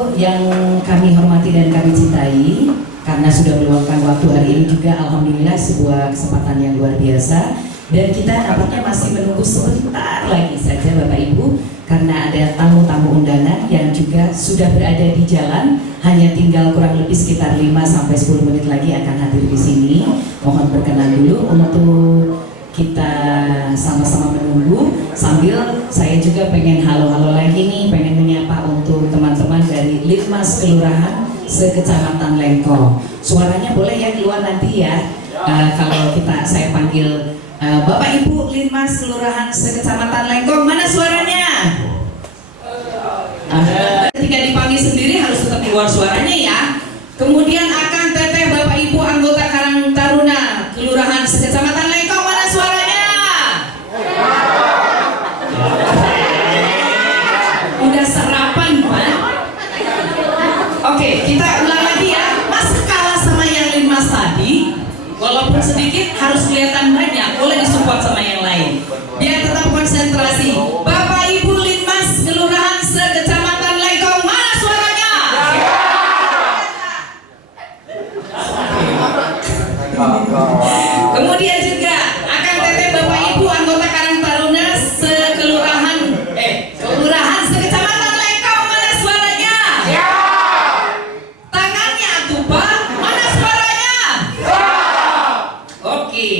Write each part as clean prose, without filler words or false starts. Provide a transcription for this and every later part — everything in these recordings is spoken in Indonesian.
Ibu yang kami hormati dan kami cintai, karena sudah meluangkan waktu hari ini juga alhamdulillah sebuah kesempatan yang luar biasa, dan kita nampaknya masih menunggu sebentar lagi saja Bapak Ibu karena ada tamu-tamu undangan yang juga sudah berada di jalan, hanya tinggal kurang lebih sekitar 5-10 menit lagi akan hadir di sini. Mohon berkenan dulu untuk kita sama-sama menunggu, sambil saya juga pengen halo-halo lagi nih, pengen menyapa untuk teman-teman dari Litmas Kelurahan sekecamatan Lengkong. Suaranya boleh ya keluar nanti ya, kalau saya panggil Bapak Ibu Litmas Kelurahan sekecamatan Lengkong, mana suaranya? Ketika dipanggil sendiri harus tetap keluar suaranya ya. Kemudian akan teteh Bapak Ibu anggota Karang Taruna Kelurahan sekecamatan Lengkong, mana suaranya? Udah sarapan Pak? Oke, kita ulang lagi ya. Mas kalah sama yang Litmas tadi, walaupun sedikit harus kelihatan banyak, boleh disupport sama yang lain biar tetap konsentrasi. Bapak Ibu Litmas Kelurahan sekecamatan Lengkong, mana suaranya? Kemudian juga akan teteh Bapak Ibu anggota Karang Taruna Kelurahan sekecamatan Lengkong, mana suaranya? Tangannya tuh Pak, mana suaranya? Oke.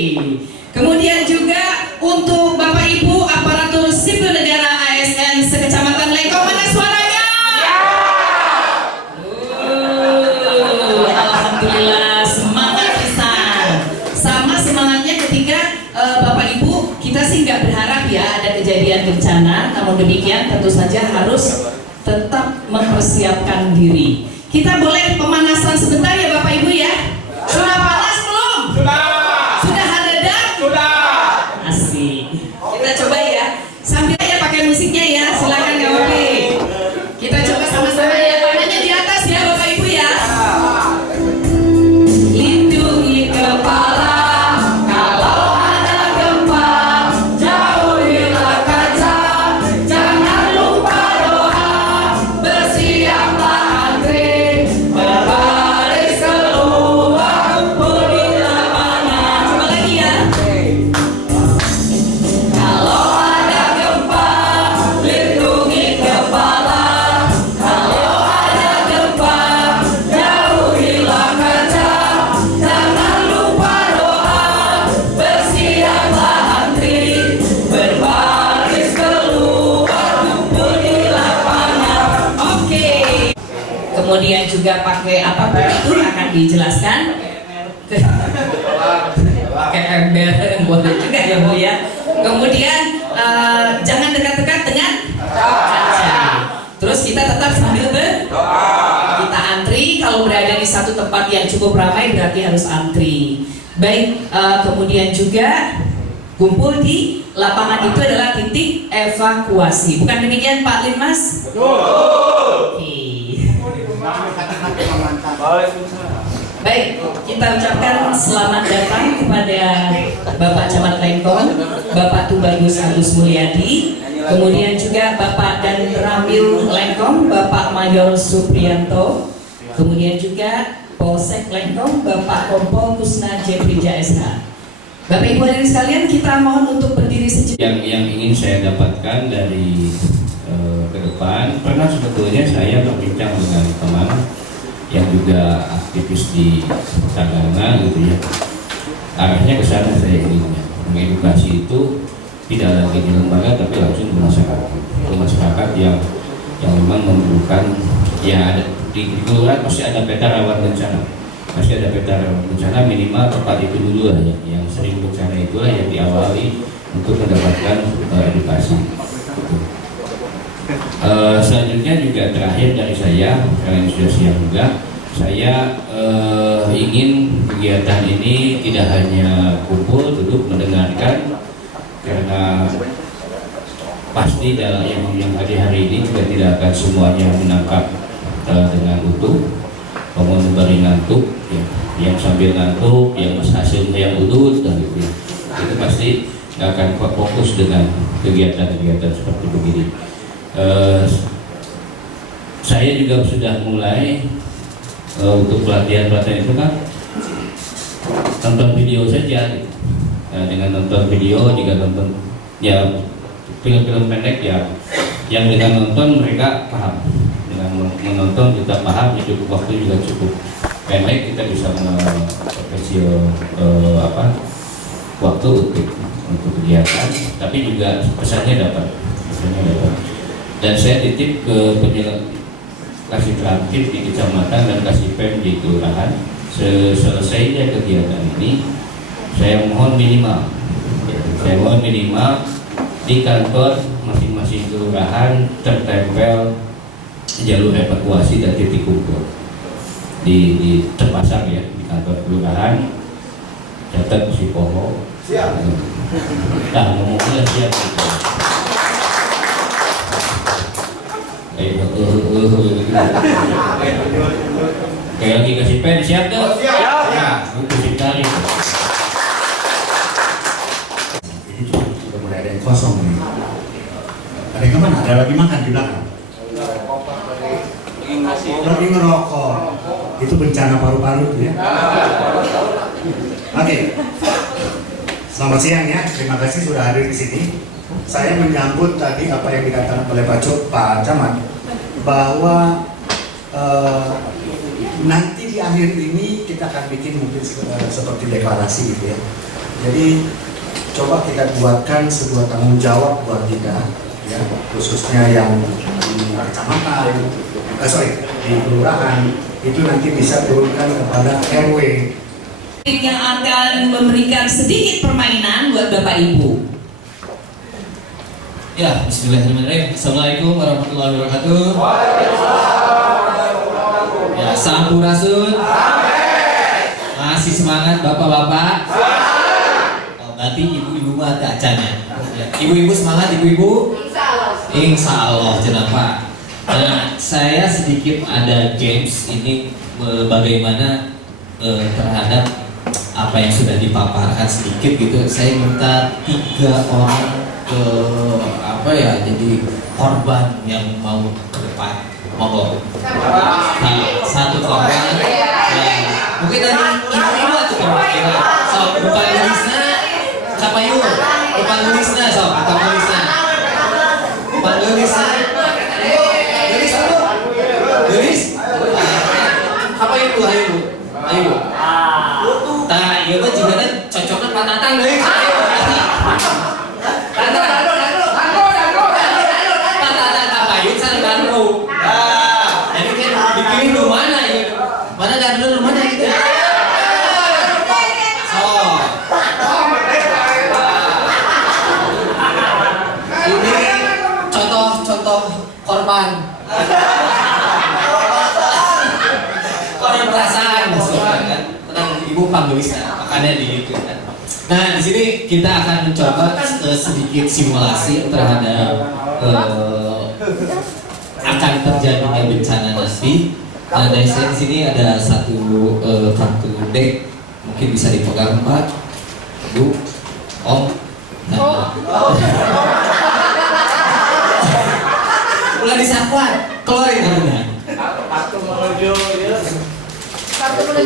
Kemudian juga untuk Bapak Ibu aparatur sipil negara ASN sekecamatan Lengkong, mana suaranya? Alhamdulillah, semangat pisan. Sama semangatnya ketika Bapak Ibu, kita sih nggak berharap ya ada kejadian bencana, namun demikian tentu saja harus tetap mempersiapkan diri. Kita boleh pemanasan sebentar ya Bapak Ibu ya. Sudah panas belum? Sudah hadadang? Asik. Kita coba ya. Sambil aja pakai musiknya ya. Silakan Kak Opi. Kita coba sama-sama ya. Tangannya di atas ya Bapak Ibu ya. Lindungi kepala kalau ada gempa, jauhilah kaca, jangan lupa doa, bersiaplah antri, berbaris keluar kumpul di lapangan. Coba lagi ya. Kalau ada gempa, lindungi kepala. Kalau ada gempa, jauhilah kaca, jangan lupa doa, bersiaplah antri, berbaris keluar kumpul di lapangan. Oke. Kemudian juga pakai apa itu akan dijelaskan. Pakai ember boleh juga ya Bu ya. Kemudian jangan dekat-dekat dengan kaca. Terus kita tetap sambil kita antri. Kalau berada di satu tempat yang cukup ramai berarti harus antri. Baik, kemudian juga kumpul di lapangan itu adalah titik evakuasi. Bukan demikian Pak Litmas? Oke. Baik, kita ucapkan selamat datang kepada Bapak Camat Lengkong, Bapak Tubagus Agus Mulyadi, kemudian juga Bapak dan Ramil Lengkong, Bapak Mayor Supriyanto, kemudian juga Polsek Lengkong, Bapak Kompol Kusna Jeprija SH. Bapak Ibu hadirin sekalian, kita mohon untuk berdiri sejenak. Yang ingin saya dapatkan dari ke depan, pernah sebetulnya saya berbincang dengan teman yang juga aktivis di Tagana gitu ya. Arahnya ke sana saya inginnya. Mengedukasi itu tidak lagi di lembaga tapi langsung di masyarakat. Ke masyarakat yang memang memerlukan ya ada di kelurahan pasti ada peta rawan bencana. Pasti ada peta rawan bencana, minimal tempat itu dulu lah ya. Yang sering bencana itulah yang diawali untuk mendapatkan edukasi. Gitu. Selanjutnya juga terakhir dari saya, kalian sudah siap juga, saya ingin kegiatan ini tidak hanya kumpul, duduk, mendengarkan, karena pasti dalam yang hari ini juga tidak akan semuanya menangkap dengan utuh. Ngomong bari ngantuk, ya, yang sambil ngantuk, yang hasilnya yang udut, dan gitu. Itu pasti nggak akan kuat fokus dengan kegiatan-kegiatan seperti begini. saya juga sudah mulai untuk pelatihan itu kan nonton video saja gitu. Nah, dengan nonton video juga nonton ya film-film pendek yang dengan nonton mereka paham, dengan menonton kita paham, cukup waktu juga cukup pendek, kita bisa mengapresiasi waktu untuk kegiatan, tapi juga pesannya dapat. Dan saya titip ke kasih terakhir di kecamatan dan kasih pem di kelurahan, selesainya kegiatan ini saya mohon minimal di kantor masing-masing kelurahan tertempel jalur evakuasi dan titik kumpul di terpasang ya di kantor kelurahan, catat si pohon siap. Nah, ngomongnya siap gitu. Kayak lagi kasih pen siap dong. Siap. Ya, itu sekali. Ini sudah mulai ada yang kosong nih. Ada yang kemana? Ada lagi makan di belakang. Lagi ngerokok. Itu bencana paru-paru tuh ya. Oke. Selamat siang ya. Terima kasih sudah hadir di sini. Saya menyambut tadi apa yang dikatakan oleh Pak Camat bahwa nanti di akhir ini kita akan bikin mungkin seperti deklarasi gitu ya. Jadi coba kita buatkan sebuah tanggung jawab buat kita ya, khususnya yang di kecamatan, di kelurahan itu nanti bisa turunkan kepada RW yang akan memberikan sedikit permainan buat Bapak Ibu. Ya, bismillahirrahmanirrahim. Assalamualaikum warahmatullahi wabarakatuh. Ya, sampurasun. Masih semangat bapak-bapak? Oh, berarti ibu-ibu mah ada acanya. Ya, ibu-ibu semangat, ibu-ibu? Insya Allah, kenapa? Nah, saya sedikit ada games ini bagaimana terhadap apa yang sudah dipaparkan sedikit gitu. Saya minta 3 orang jadi korban yang mau ke depan, monggo. Nah, 1 korban mungkin dari ibu-ibu atau kira-kira so bukan Lulisna siapa yuk bukan Lulisna so atau Lulisna bukan Lulisna Lulis dulu Lulis apa itu ayo nah iya mah juga kan cocoknya Pak Tatang Lulis ayo korban perasaan maksudnya kan, tenang ibu Panggewisna makanya di YouTube kan. Nah di sini kita akan mencoba sedikit simulasi terhadap akan terjadinya bencana nanti. Nah dari saya di sini ada satu kartu deck, mungkin bisa dipegang Pak, Bu, Om. Nah, mulai disakuan, keluarin kartunya. Kartu menuju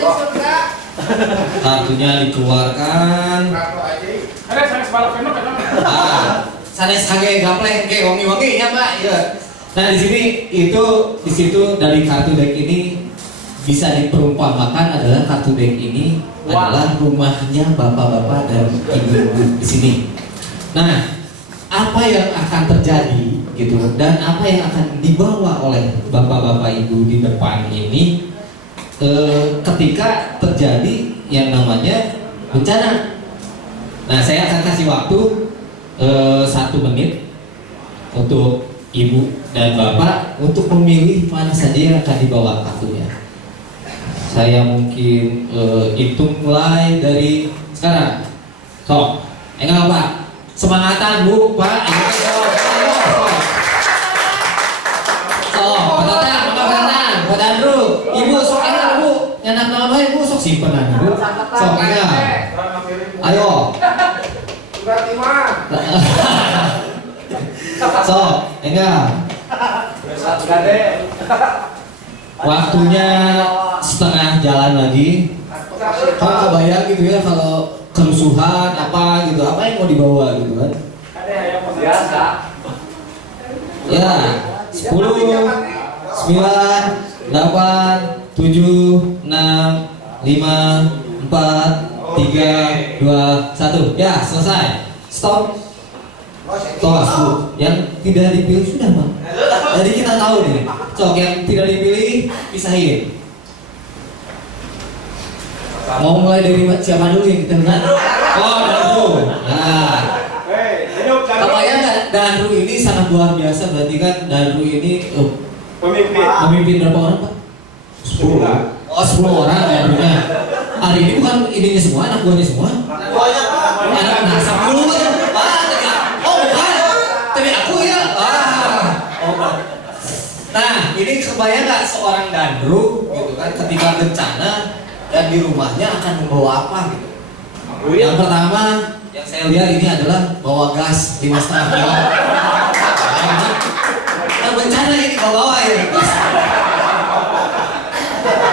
surga. Kartunya dikeluarkan. Kartu aja. Ada sanes balap emang kenapa? Sanes kage gaplek ke wangi-wangi ya Pak. Ya. Nah di situ dari kartu deck ini bisa diperumpamakan adalah kartu deck ini adalah rumahnya bapak-bapak dan ibu-ibu di sini. Nah apa yang akan terjadi gitu dan apa yang akan dibawa oleh bapak-bapak ibu di depan ini ketika terjadi yang namanya bencana. Nah saya akan kasih waktu 1 menit untuk ibu dan bapak untuk memilih mana saja yang akan dibawa kartunya. Saya mungkin hitung mulai dari sekarang. So, enggak Pak, semangatan Bu, Pak. Pak Andrew, ibu sok enggak Bu, nyanak nama ibu sok simpenan Bu, sok enggak. Ayo. Berarti mah. Sok enggak. Waktunya setengah jalan lagi. Kalau kebayang gitu ya kalau kerusuhan apa gitu, apa yang mau dibawa gitu kan? Biasa. Ya, 10, 9, 8, 7, 6, 5, 4, 3, 2, 1. Ya, selesai. Stop. Tos, Bu. Yang tidak dipilih sudah, Bang. Jadi kita tahu nih. Cok, yang tidak dipilih pisahin. Mau mulai dari siapa dulu yang kita lihat? Oh, Danru. Nah, kebayang nggak Danru ini sangat luar biasa. Berarti kan Danru ini memimpin berapa orang, Pak? 10. Oh, 10 orang Danrunya. Hari ini bukan ininya semua, anak buahnya semua. Anak nasab dulu kan? Oh, bukan. Tapi aku ya. Nah, ini kebayang nggak seorang Danru gitu kan ketika bencana dan di rumahnya akan membawa apa gitu? Yang pertama yang saya lihat ini adalah bawa gas 5,5 kilo. Kan bencana ini bawa ya gas.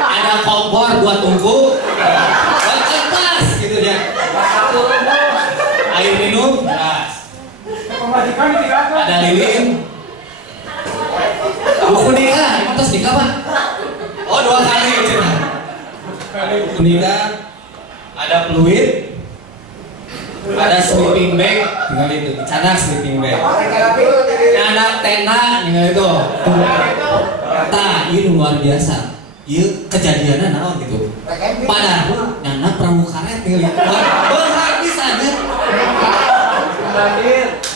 Ada kompor buat tungku, buat kipas gitu ya. Air minum, gas. Ada lilin. Buku nikah, atas nikah Pak? Oh 2 kali cina. Nikah, ada fluid, ada sleeping bag, tinggal itu, canak sleeping bag. Ada tenda, tinggal itu. Nah, ini luar biasa. Iya kejadiannya naon gitu. Padahal nana perahu karet tinggal itu. Habis aja.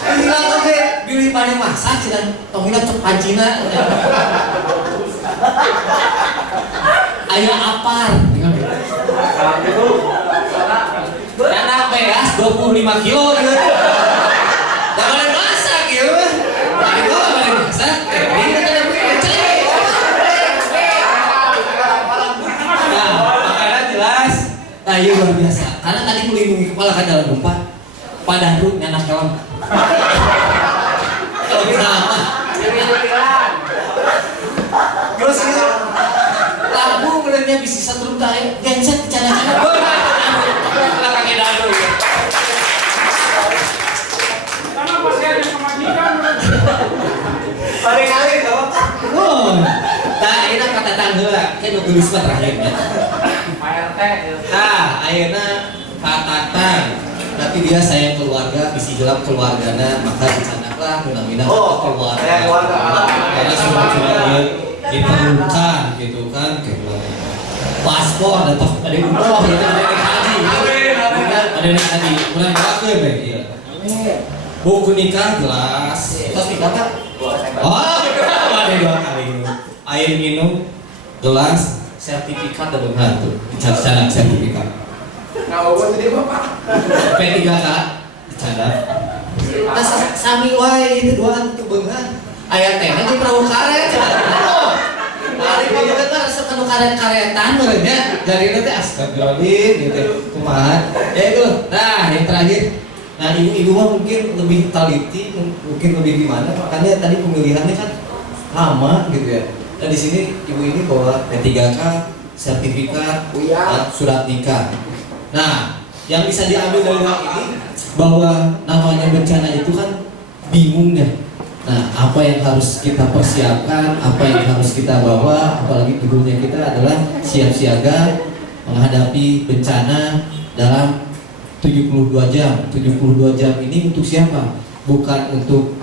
Hilang oke, pilih paling masak sih dan tomina cepat Cina. Ayo apar, tinggal gitu. Anak beas 25 kilo gitu. Gak boleh masak gitu. Tadi gua gak boleh masak. Nah, makanan jelas. Nah, iya luar biasa. Karena tadi melindungi kepala kan dalam gempa. Pada tuh nyanak dalam. Kalau bisa apa? Terus gitu. Lampu benernya bisa setrum tayo. Genset cana-cana. Belakangnya Danru ya. Karena masih ada pemajikan. Kali kalau Oh. Nah, ini kata tangga. Kan nulis terakhirnya. Nah, akhirnya kata tapi dia sayang keluarga, visi dalam keluarganya, maka dicanaklah minang-minang keluarga. Karena semua dia diperlukan gitu kan, paspor dan ada umroh gitu, ada haji, kurang pakai baik ya. Buku nikah jelas, terus nikah Pak? Oh, ada 2 kali. Air minum, gelas, sertifikat ada benar tuh, dicatat sertifikat. P3K dicatat. Nah, sami wae itu doang tuh beungan. Aya teh di perahu karet. Ari pamungkas mah resep anu karet-karetan meureunnya. Jadi teh astagfirullahaladzim gitu. Kumaha? Ya itu. Nah, yang terakhir. Nah, ibu-ibu mah mungkin lebih teliti, mungkin lebih gimana? Makanya tadi pemilihannya kan lama gitu ya. Dan di sini ibu ini bawa P3K, sertifikat, surat nikah. Nah, yang bisa diambil dari hal ini bahwa namanya bencana itu kan bingung ya. Nah, apa yang harus kita persiapkan, apa yang harus kita bawa, apalagi judulnya kita adalah siap siaga menghadapi bencana dalam 72 jam. 72 jam ini untuk siapa? Bukan untuk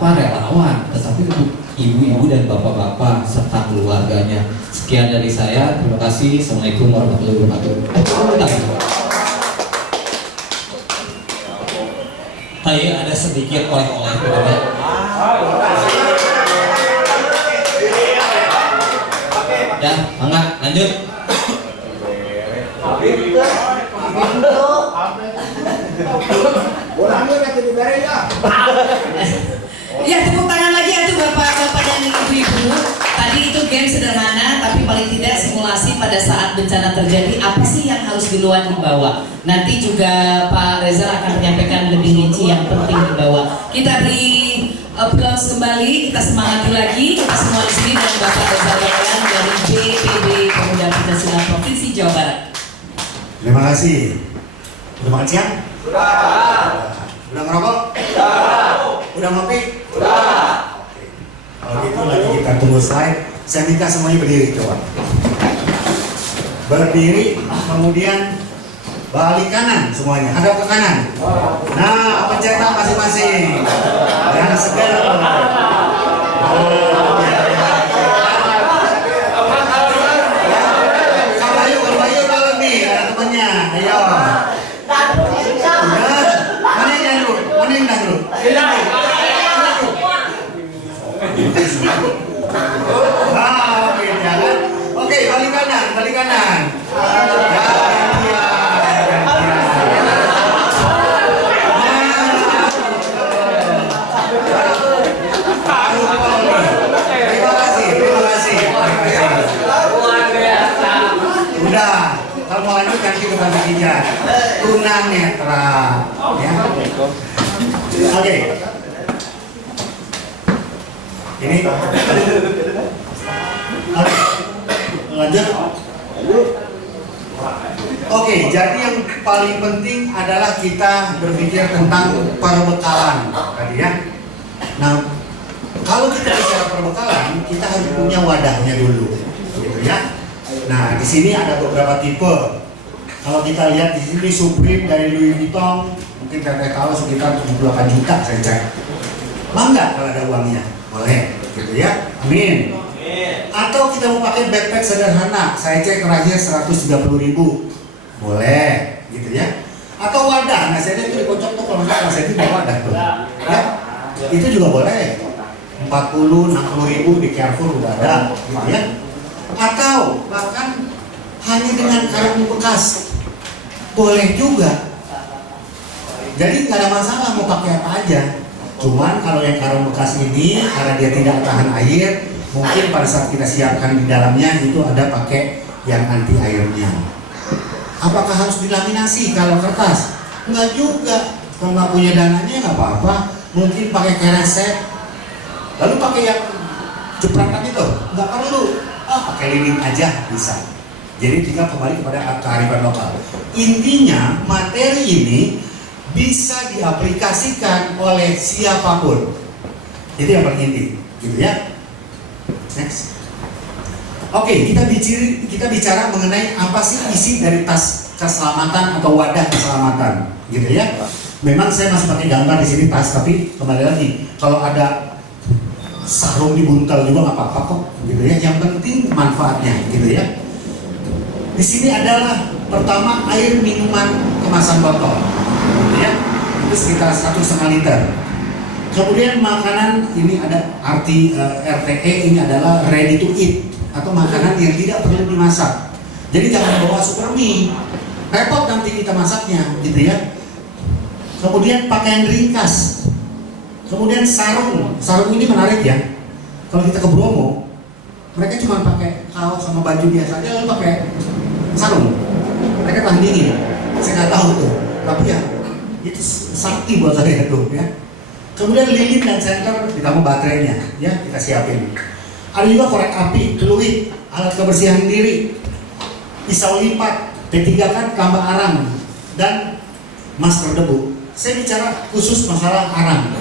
relawan, tetapi untuk ibu-ibu dan bapak-bapak serta keluarganya. Sekian dari saya, terima kasih. Assalamualaikum warahmatullahi wabarakatuh. Tadi ada sedikit oleh-oleh kepada. Ya, mangga lanjut. Ya, tepuk tangan lagi atuh bapak-bapak dan ibu-ibu. Tadi itu game sederhana, tapi paling tidak simulasi pada saat bencana terjadi apa sih yang harus duluan dibawa. Nanti juga Pak Reza akan menyampaikan lebih rinci yang penting dibawa. Kita beri Aplaus kembali, kita semangati lagi, kita semua di sini dan Bapak Reza Bayan dari BPD Pemuda Pancasila Provinsi Jawa Barat. Terima kasih. Udah makan siang? Udah ngerokok? Udah ngopi? Oke. Kalau gitu lagi kita tunggu slide. Saya minta semuanya berdiri coba. Berdiri, kemudian balik kanan semuanya, hadap ke kanan. Nah, pencet masing-masing. Jangan segar. Kabayu kalau nih, ada temannya. Ayo. Udah. Mana yang dulu? Mana yang dulu? Oke, jalan. Oke, balik kanan, balik kanan. Udah, kalau mau lanjut nanti ke bagi tiga. Tunanetra, ya. Oke. Ini. Oke. Lanjut. Oke, jadi yang paling penting adalah kita berpikir tentang perbekalan tadi ya. Nah, kalau kita bicara perbekalan, kita harus punya wadahnya dulu, gitu ya. Nah, di sini ada beberapa tipe. Kalau kita lihat di sini Supreme dari Louis Vuitton, mungkin kita tahu sekitar 78 juta saya cek. Bangga kalau ada uangnya, boleh, gitu ya. Amin. Atau kita mau pakai backpack sederhana, saya cek terakhir 130.000, boleh, gitu ya. Atau wadah, nah saya itu dikocok tuh kalau misalnya saya itu bawa wadah tuh, ya. Itu juga boleh. 40-60.000 di Carrefour udah ada, gitu ya. Atau bahkan hanya dengan karung bekas boleh juga. Jadi nggak ada masalah mau pakai apa aja. Cuman kalau yang karung bekas ini karena dia tidak tahan air, mungkin pada saat kita siapkan di dalamnya itu ada pakai yang anti airnya. Apakah harus dilaminasi kalau kertas? Enggak juga. Kalau nggak punya dananya nggak apa-apa. Mungkin pakai kereset. Lalu pakai yang jeprakan itu nggak perlu. Pakai lilin aja bisa. Jadi tinggal kembali kepada kearifan lokal. Intinya materi ini bisa diaplikasikan oleh siapapun. Itu yang paling inti, gitu ya. Next. Oke, kita bicara mengenai apa sih isi dari tas keselamatan atau wadah keselamatan, gitu ya. Memang saya masih pakai gambar di sini tas, tapi kembali lagi kalau ada sarung dibuntal juga nggak apa-apa kok, gitu ya. Yang penting manfaatnya, gitu ya. Di sini adalah pertama air minuman kemasan botol, gitu ya. Itu sekitar 1,5 liter. Kemudian makanan ini ada arti RTE, ini adalah ready to eat atau makanan yang tidak perlu dimasak. Jadi jangan bawa super mie, repot nanti kita masaknya, gitu ya. Kemudian pakaian ringkas. Kemudian sarung ini menarik ya. Kalau kita ke Bromo, mereka cuma pakai kaos sama baju biasa aja, lalu pakai sarung. Mereka tahan dingin. Saya nggak tahu tuh, tapi ya itu sakti buat saya tuh ya. Kemudian lilin dan senter ditambah baterainya, ya kita siapin. Ada juga korek api, fluid, alat kebersihan diri, pisau lipat, P3 kan tambah arang, dan masker debu. Saya bicara khusus masalah arang.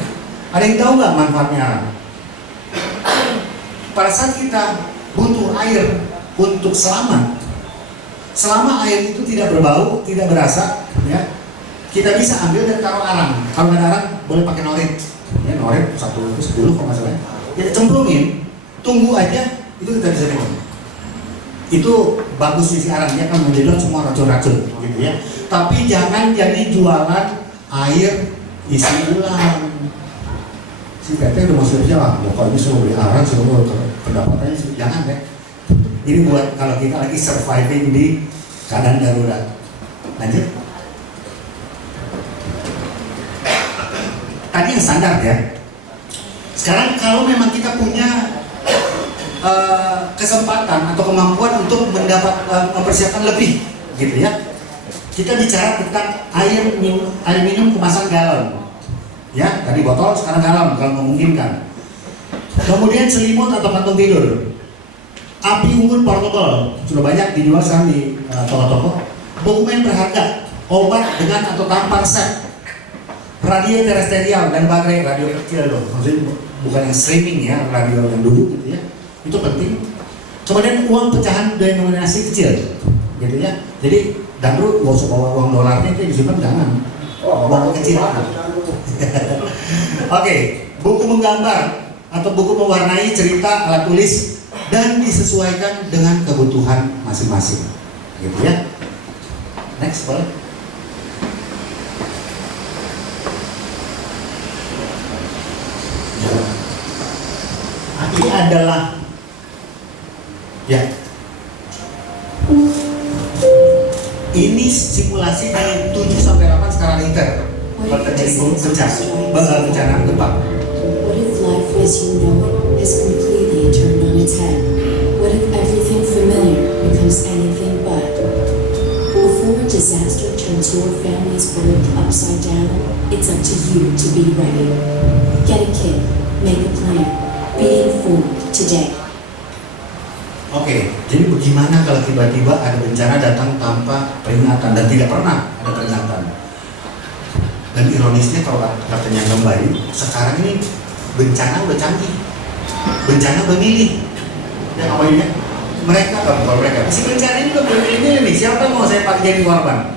Ada yang tahu nggak manfaatnya arang? Pada saat kita butuh air untuk selamat, selama air itu tidak berbau, tidak berasa, ya, kita bisa ambil dan taruh arang. Kalau nggak ada arang, boleh pakai norit. Ya, norit 1/10 kalau nggak salah. Kita cemplungin, tunggu aja, itu kita bisa minum. Itu bagus isi arang, dia akan menjedot semua racun-racun, gitu ya. Tapi jangan jadi jualan air isi ulang. Si Teteh udah masuk aja, pokoknya suruh beli arang, suruh pendapatannya, jangan deh. Ini buat kalau kita lagi surviving di keadaan darurat. Lanjut. Tadi yang standar ya. Sekarang kalau memang kita punya kesempatan atau kemampuan untuk mempersiapkan lebih, gitu ya. Kita bicara tentang air minum kemasan galon. Ya, tadi botol, sekarang galon kalau memungkinkan. Kemudian selimut atau kantung tidur. Api unggun portable sudah banyak dijual sekarang di toko-toko. Dokumen berharga, obat dengan atau tanpa resep, radio terestrial dan baterai radio kecil loh, maksudnya bukan yang streaming ya, radio yang dulu gitu ya, itu penting. Kemudian uang pecahan denominasi kecil, gitu ya. Jadi dangdut gak usah bawa uang dolarnya, itu disimpan jangan, uang kecil. Oke, buku menggambar atau buku mewarnai cerita, alat tulis dan disesuaikan dengan kebutuhan masing-masing, gitu ya. Next, boleh. Ini adalah ya. Ini simulasi di 7 sampai 8 skala Richter. Terjadi bencana gempa. What if life as you know it has completely turned on its head? What if everything familiar becomes anything but? Before a disaster turns your family's world upside down, it's up to you to be ready. Get a kit, make a plan, be informed today. Oke, jadi bagaimana kalau tiba-tiba ada bencana datang tanpa peringatan dan tidak pernah ada peringatan? Dan ironisnya kalau katanya kembali, sekarang ini bencana udah canggih, bencana udah milih. Ya namanya mereka kalau mereka si bencana ini udah milih nih, siapa yang mau saya jadi korban?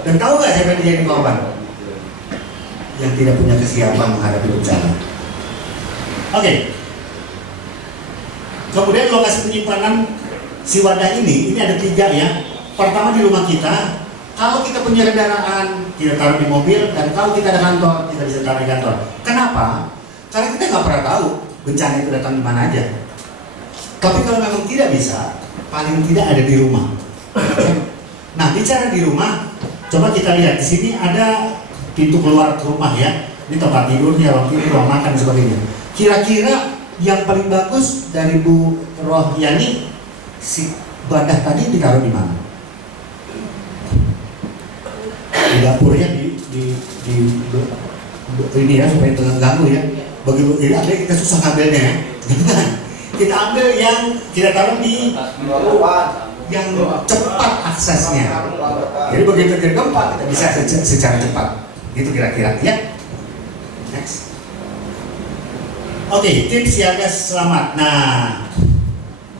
Dan tahu nggak siapa yang jadi korban? Yang tidak punya kesiapan menghadapi bencana. Oke. Kemudian lokasi penyimpanan si wadah ini ada 3 ya. Pertama di rumah kita. Kalau kita punya kendaraan, kita taruh di mobil, dan kalau kita ada kantor, kita bisa taruh di kantor. Kenapa? Karena kita nggak pernah tahu bencana itu datang di mana aja. Tapi kalau memang tidak bisa, paling tidak ada di rumah. Nah, bicara di rumah, coba kita lihat di sini ada pintu keluar ke rumah ya. Ini tempat tidurnya, ruang tidur, ruang makan dan sebagainya. Kira-kira yang paling bagus dari Bu Rohyani, si wadah tadi ditaruh di mana? Di dapurnya di ini ya, supaya terganggu ya. Begitu ini akhirnya kita susah ngambilnya ya. Kita ambil yang kita taruh di yang cepat aksesnya. Jadi begitu terjadi gempa kita bisa secara cepat. Gitu kira-kira ya. Next. Oke, tips siaga selamat. Nah,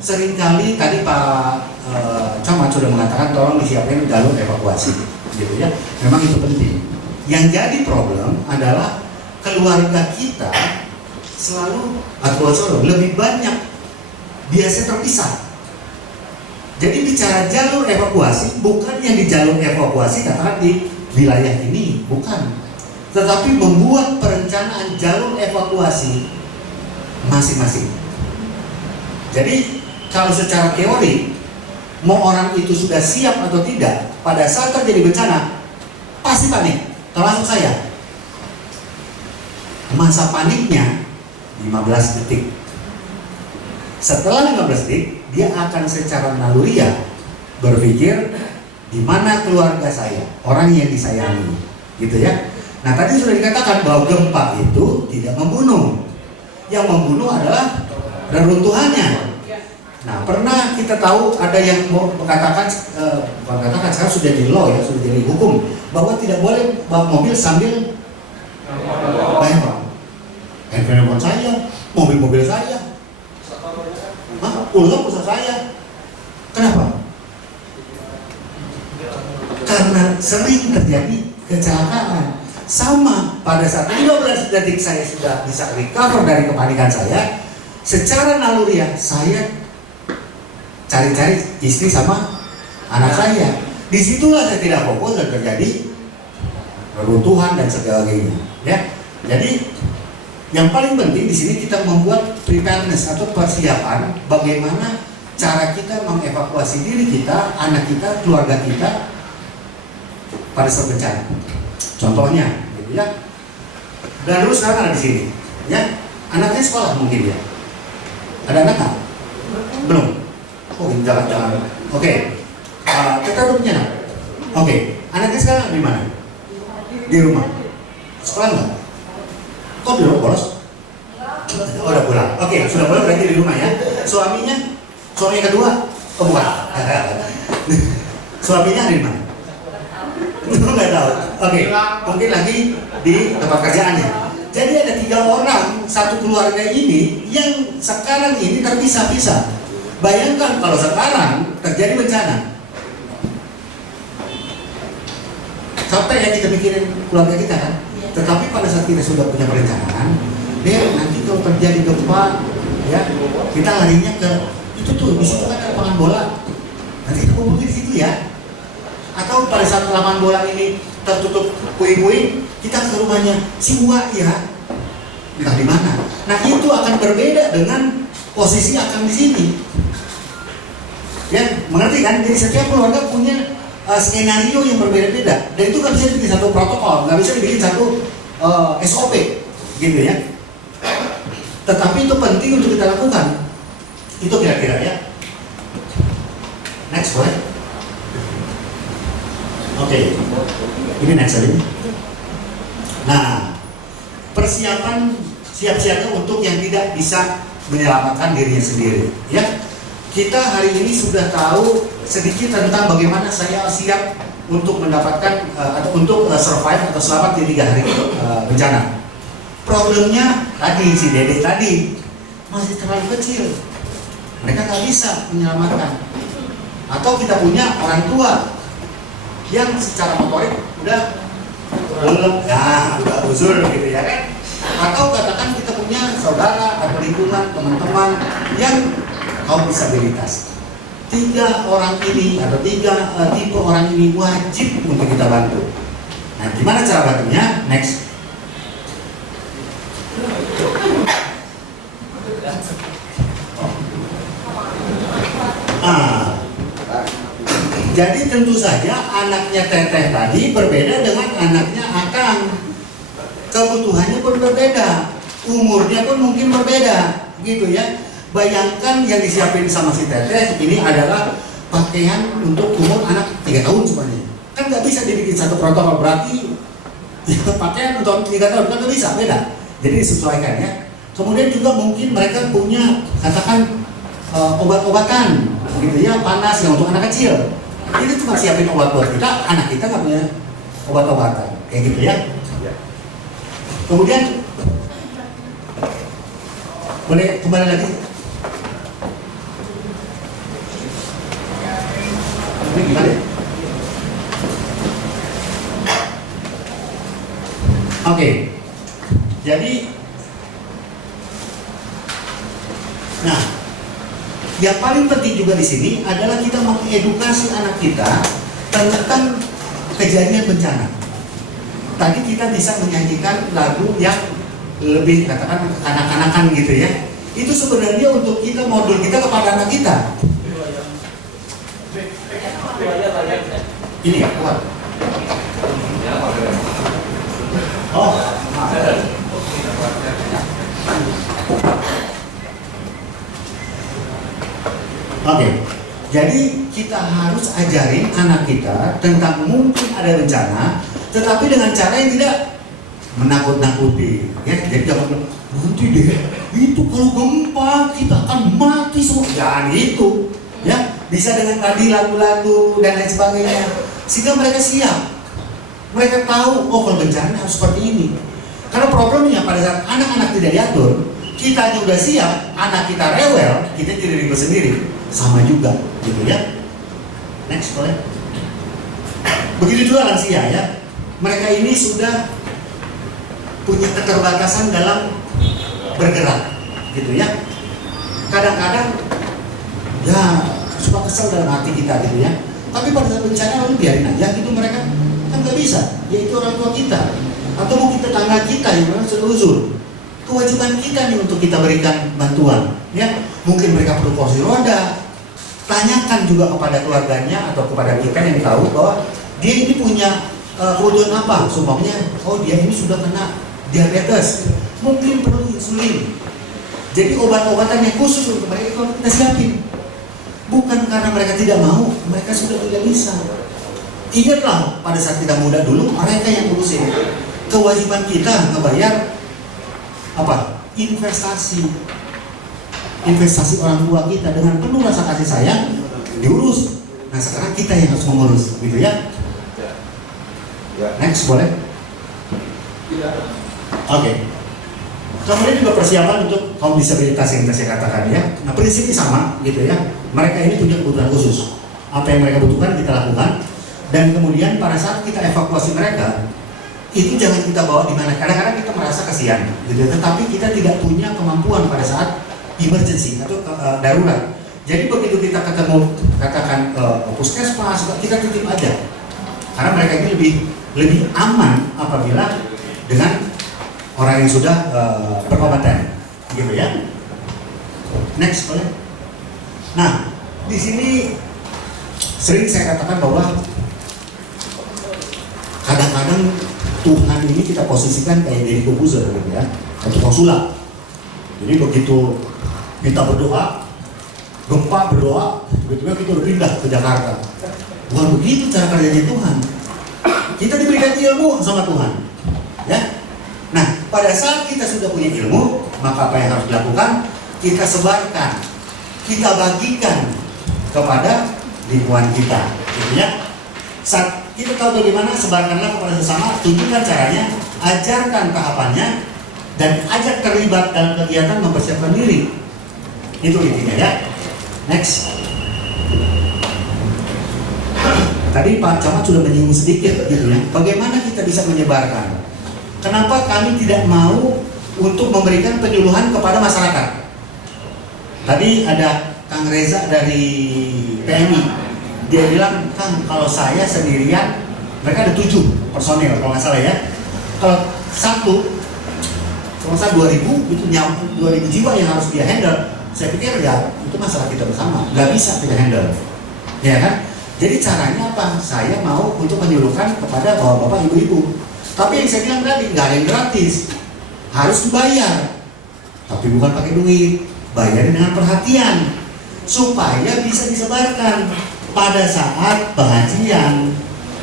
seringkali tadi Pak Camat sudah mengatakan tolong disiapkan jalur evakuasi. Gitu ya, memang itu penting. Yang jadi problem adalah keluarga kita selalu atau lebih banyak biasa terpisah. Jadi bicara jalur evakuasi bukan yang di jalur evakuasi katakan di wilayah ini, bukan. Tetapi membuat perencanaan jalur evakuasi masing-masing. Jadi kalau secara teori mau orang itu sudah siap atau tidak, pada saat terjadi bencana pasti panik, termasuk saya. Masa paniknya 15 detik. Setelah 15 detik, dia akan secara naluriah berpikir di mana keluarga saya, orang yang disayangi, gitu ya. Nah tadi sudah dikatakan bahwa gempa itu tidak membunuh, yang membunuh adalah reruntuhannya. Nah, pernah kita tahu ada yang mengatakan, bukan katakan, sekarang sudah di law ya, sudah jadi hukum bahwa tidak boleh bawa mobil sambil bayar. Handphone saya, mobil saya, pulsa saya. Kenapa? Karena sering terjadi kecelakaan. Sama pada saat 15 detik saya sudah bisa recover dari kepanikan saya, secara naluriah saya cari-cari istri sama anak saya. Disitulah saya tidak fokus dan terjadi reruntuhan dan sebagainya. Ya, jadi yang paling penting di sini kita membuat preparedness atau persiapan bagaimana cara kita mengevakuasi diri kita, anak kita, keluarga kita pada saat bencana. Contohnya, gitu ya. Dan dulu sekarang ada di sini, ya. Anaknya sekolah mungkin ya. Ada anak nggak? Belum. Oh, jangan. Oke. Kita udah punya anak. Oke. Anaknya sekarang di mana? Di rumah. Sekolah nggak? Kok belum bolos? Oh, udah pulang. Oke, sudah pulang berarti di rumah ya. Suaminya kedua? Oh bukan. Suaminya ada di mana? Nggak tahu. Oke, mungkin lagi di tempat kerjaannya. Jadi ada 3 orang satu keluarga ini yang sekarang ini terpisah-pisah. Bayangkan kalau sekarang terjadi bencana. Sampai ya kita mikirin keluarga kita kan. Tetapi pada saat kita sudah punya perencanaan, nanti kalau terjadi gempa, ya kita larinya ke itu tuh di situ kan ada lapangan bola. Nanti kita kumpul di situ ya. Atau pada saat lapangan bola ini tertutup puing-puing, kita ke rumahnya si Uwa ya. Entah di mana. Nah itu akan berbeda dengan posisi akan di sini. Ya, mengerti kan? Jadi setiap keluarga punya skenario yang berbeda-beda. Dan itu nggak bisa dibikin satu protokol, nggak bisa dibikin satu SOP, gitu ya. Tetapi itu penting untuk kita lakukan. Itu kira-kira ya. Next boleh? Oke, ini next aja. Nah, persiapan siap-siapnya untuk yang tidak bisa menyelamatkan dirinya sendiri. Ya, kita hari ini sudah tahu sedikit tentang bagaimana saya siap untuk mendapatkan atau untuk survive atau selamat di 3 hari bencana. Problemnya tadi si Dede tadi masih terlalu kecil, mereka nggak bisa menyelamatkan. Atau kita punya orang tua yang secara motorik udah belum, ya udah uzur gitu ya kan. Atau katakan kita punya saudara atau lingkungan teman-teman yang kaum disabilitas. 3 orang ini atau 3 tipe orang ini wajib untuk kita bantu. Nah, gimana cara bantunya? Next. Jadi tentu saja anaknya Teteh tadi berbeda dengan anaknya Akang. Kebutuhannya pun berbeda, umurnya pun mungkin berbeda, gitu ya. Bayangkan yang disiapin sama si Teteh ini adalah pakaian untuk umur anak 3 tahun semuanya. Kan nggak bisa dibikin satu protokol, berarti ya, pakaian untuk 3 tahun kan nggak bisa, beda. Jadi disesuaikan ya. Kemudian juga mungkin mereka punya katakan obat-obatan, gitu ya, panas yang untuk anak kecil. Ini cuma siapin obat buat kita, anak kita nggak punya obat-obatan, kayak gitu ya. Kemudian boleh kembali lagi. Ini gimana? Oke, jadi, nah, yang paling penting juga di sini adalah kita mengedukasi anak kita tentang kejadian bencana. Tadi kita bisa menyanyikan lagu yang lebih katakan kanak-kanakan gitu ya. Itu sebenarnya untuk kita modul kita kepada anak kita. Ini ya, kuat. Oh, oke, jadi kita harus ajarin anak kita tentang mungkin ada bencana, tetapi dengan cara yang tidak menakut-nakuti. Ya, jadi jangan nanti deh, itu kalau gempa kita akan mati semua. Jangan itu, ya. Bisa dengan tadi lagu-lagu dan lain sebagainya, sehingga mereka siap. Mereka tahu, oh kalau bencana harus seperti ini. Karena problemnya pada saat anak-anak tidak diatur, kita juga siap, anak kita rewel, kita tidak ribet sendiri. Sama juga, gitu ya. Next, boleh. Begitu juga lansia ya. Mereka ini sudah punya keterbatasan dalam bergerak, gitu ya. Kadang-kadang, ya suka kesel dalam hati kita, gitu ya. Tapi pada saat bencana lalu biarin aja, gitu mereka kan nggak bisa. Yaitu orang tua kita, atau mungkin tetangga kita yang memang selusur. Kewajiban kita nih untuk kita berikan bantuan, ya. Mungkin mereka perlu kursi roda. Tanyakan juga kepada keluarganya atau kepada kita yang tahu bahwa dia ini punya kebutuhan apa. Sumpahnya, oh dia ini sudah kena diabetes, mungkin perlu insulin. Jadi obat-obatan yang khusus untuk mereka kalau kita siapin. Bukan karena mereka tidak mau, mereka sudah tidak bisa. Ingatlah pada saat kita muda dulu, mereka yang ngurusin. Kewajiban kita ngebayar apa? Investasi orang tua kita dengan penuh rasa kasih sayang diurus. Nah sekarang kita yang harus mengurus, gitu ya. Next boleh? Oke. Kemudian juga persiapan untuk kaum disabilitas yang saya katakan ya. Nah prinsipnya sama, gitu ya. Mereka ini punya kebutuhan khusus. Apa yang mereka butuhkan kita lakukan. Dan kemudian pada saat kita evakuasi mereka, itu jangan kita bawa di mana. Kadang-kadang kita merasa kasihan, gitu. Tetapi kita tidak punya kemampuan pada saat emergency atau darurat. Jadi begitu kita ketemu, katakan puskesmas, kita titip aja. Karena mereka ini lebih aman apabila dengan orang yang sudah berkompeten, gitu ya. Next boleh. Nah, di sini sering saya katakan bahwa kadang-kadang Tuhan ini kita posisikan kayak Deddy Corbuzier, gitu ya, atau tukang sulap. Jadi begitu kita berdoa, gempa berdoa, tiba-tiba kita udah pindah ke Jakarta. Bukan begitu cara kerjanya Tuhan. Kita diberikan ilmu sama Tuhan, ya. Nah, pada saat kita sudah punya ilmu, maka apa yang harus dilakukan? Kita sebarkan, kita bagikan kepada lingkungan kita, gitu ya. Saat kita tahu bagaimana, sebarkanlah kepada sesama, tunjukkan caranya, ajarkan tahapannya, dan ajak terlibat dalam kegiatan mempersiapkan diri. Itu intinya ya. Next. Tadi Pak Camat sudah menyinggung sedikit gitu ya. Bagaimana kita bisa menyebarkan? Kenapa kami tidak mau untuk memberikan penyuluhan kepada masyarakat? Tadi ada Kang Reza dari PMI. Dia bilang, Kang, kalau saya sendirian, mereka ada 7 personil kalau nggak salah ya. Kalau kalau saya 2000 itu 2000 jiwa yang harus dia handle. Saya pikir ya itu masalah kita bersama, nggak bisa kita handle, ya kan? Jadi caranya apa? Saya mau untuk menyuruhkan kepada bapak-bapak, ibu-ibu. Tapi yang saya bilang tadi nggak ada yang gratis, harus dibayar. Tapi bukan pakai duit, bayarin dengan perhatian supaya bisa disebarkan pada saat pengajian,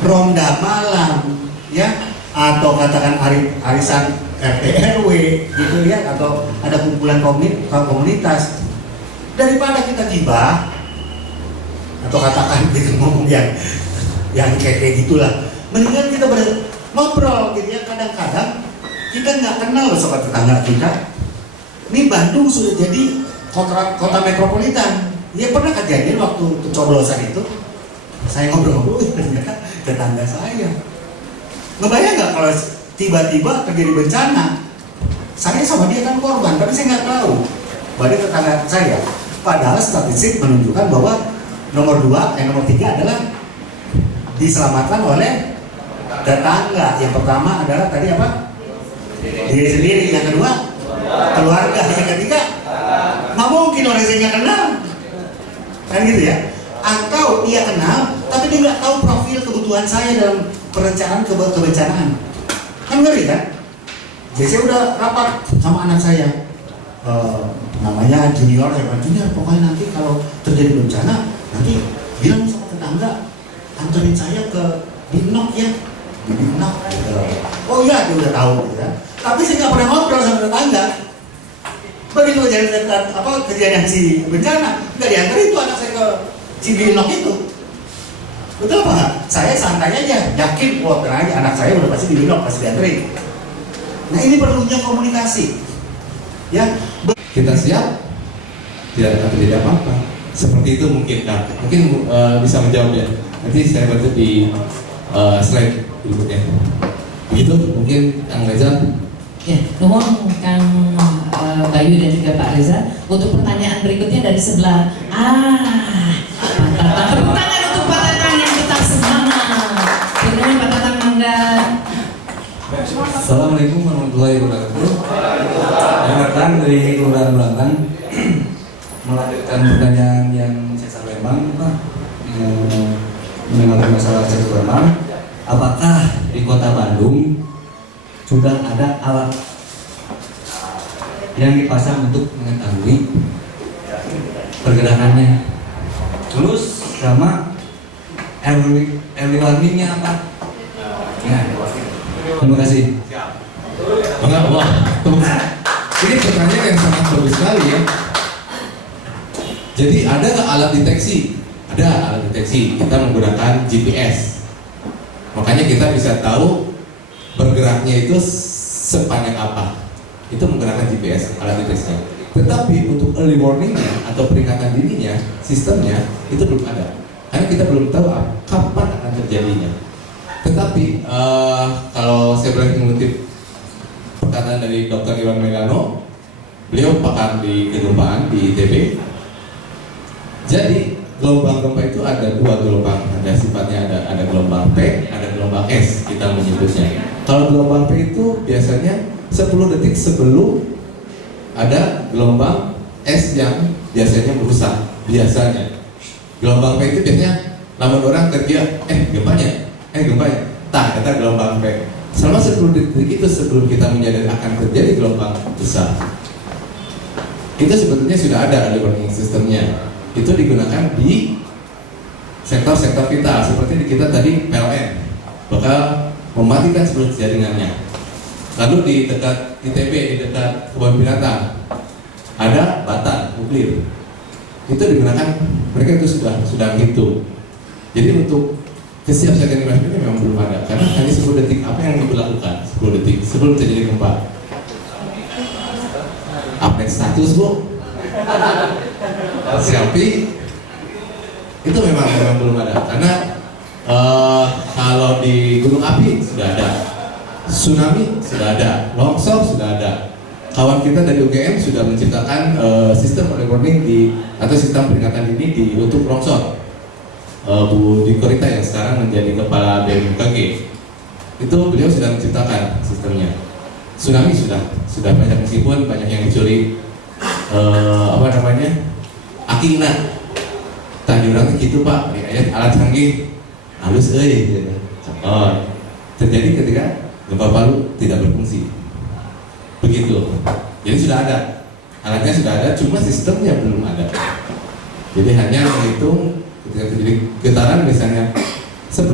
ronda malam, ya, atau katakan arisan RT RW gitu ya, atau ada kumpulan komunitas. Daripada kita gibah atau katakan gitu ngomong yang kayak gitulah, mendingan kita ngobrol gitu ya. Kadang-kadang kita nggak kenal loh sama tetangga kita. Ini Bandung sudah jadi kota metropolitan. Ya pernah kejadian waktu pencoblosan itu, saya ngobrol-ngobrol, ternyata tetangga saya. Ngebayang nggak kalau tiba-tiba terjadi bencana, saya sama dia kan korban, tapi saya nggak tahu bahwa dia tetangga saya. Padahal statistik menunjukkan bahwa nomor 3 adalah diselamatkan oleh tetangga. Yang pertama adalah tadi apa? Diri sendiri. Yang kedua, keluarga. Yang ketiga, nggak mungkin orang saya nggak kenal, kan gitu ya? Atau dia kenal, tapi dia nggak tahu profil kebutuhan saya dalam perencanaan kebencanaan. Kan ngeri kan? Jadi saya udah rapat sama anak saya, namanya Junior, saya bilang, Junior, pokoknya nanti kalau terjadi bencana, nanti bilang sama tetangga, anterin saya ke Binok ya, di Binok gitu. Oh iya, dia udah tahu gitu ya. Tapi saya nggak pernah ngobrol sama tetangga. Begitu kejadian si bencana, nggak dianterin tuh anak saya ke si Binok itu. Betul apa nggak? Saya santai aja, yakin, wah tenang aja, anak saya udah pasti di Binok, pasti dianterin. Nah ini perlunya komunikasi, ya. Kita siap, tidak apa-apa. Seperti itu mungkin, nah, mungkin bisa menjawab ya. Nanti saya bantu di slide berikutnya. Begitu mungkin Kang Reza. Ya, nuhun Kang Bayu dan juga Pak Reza. Untuk pertanyaan berikutnya dari sebelah. Mantap. Tepuk tangan untuk Pak Tatang yang tetap semangat. Nuhun Pak Tatang, mangga. Assalamualaikum warahmatullahi wabarakatuh. Saya datang dari Kelurahan Belantang. Melanjutkan pertanyaan yang Cesar Lembang, Pak. Mengenai masalah Cesar Lembang, apakah di Kota Bandung sudah ada alat yang dipasang untuk mengetahui pergerakannya? Terus sama early warningnya apa? Ya. Terima kasih. Wah, Ini pertanyaan yang sangat bagus sekali ya. Jadi ada nggak alat deteksi? Ada alat deteksi. Kita menggunakan GPS. Makanya kita bisa tahu bergeraknya itu sepanjang apa. Itu menggunakan GPS, alat deteksinya. Tetapi untuk early warning-nya atau peringatan dininya, sistemnya itu belum ada. Karena kita belum tahu kapan akan terjadinya. Tetapi kalau saya boleh mengutip perkataan dari Dr. Iwan Megano, beliau pakar di kegempaan di ITB. Jadi gelombang gempa itu ada dua gelombang, ada sifatnya ada gelombang P, ada gelombang S kita menyebutnya. Kalau gelombang P itu biasanya 10 detik sebelum ada gelombang S yang biasanya merusak. Biasanya gelombang P itu biasanya namun orang kerja gempanya. Tah kata gelombang P. Selama 10 detik itu sebelum kita menyadari akan terjadi gelombang besar, itu sebetulnya sudah ada early warning sistemnya. Itu digunakan di sektor-sektor vital seperti di kita tadi PLN bakal mematikan seluruh jaringannya. Lalu di dekat ITB, di dekat kebun binatang ada batan nuklir. Itu digunakan, mereka itu sudah gitu. Jadi untuk kesiapsiagaan ini memang belum ada karena hanya 10 detik. Apa yang dilakukan 10 detik sebelum terjadi gempa? Update status bu, selfie. Itu memang belum ada karena kalau di gunung api sudah ada, tsunami sudah ada, longsor sudah ada. Kawan kita dari UGM sudah menciptakan sistem early warning atau sistem peringatan dini untuk longsor. Bu Dikorita yang sekarang menjadi kepala BMKG itu beliau sudah menciptakan sistemnya. Tsunami sudah banyak, meskipun banyak yang dicuri akina. Tadi orang gitu pak, alat canggih halus gitu. Terjadi ketika gempa Palu tidak berfungsi. Begitu. Jadi sudah ada, alatnya sudah ada, cuma sistemnya belum ada. Jadi hanya menghitung ketika terjadi getaran misalnya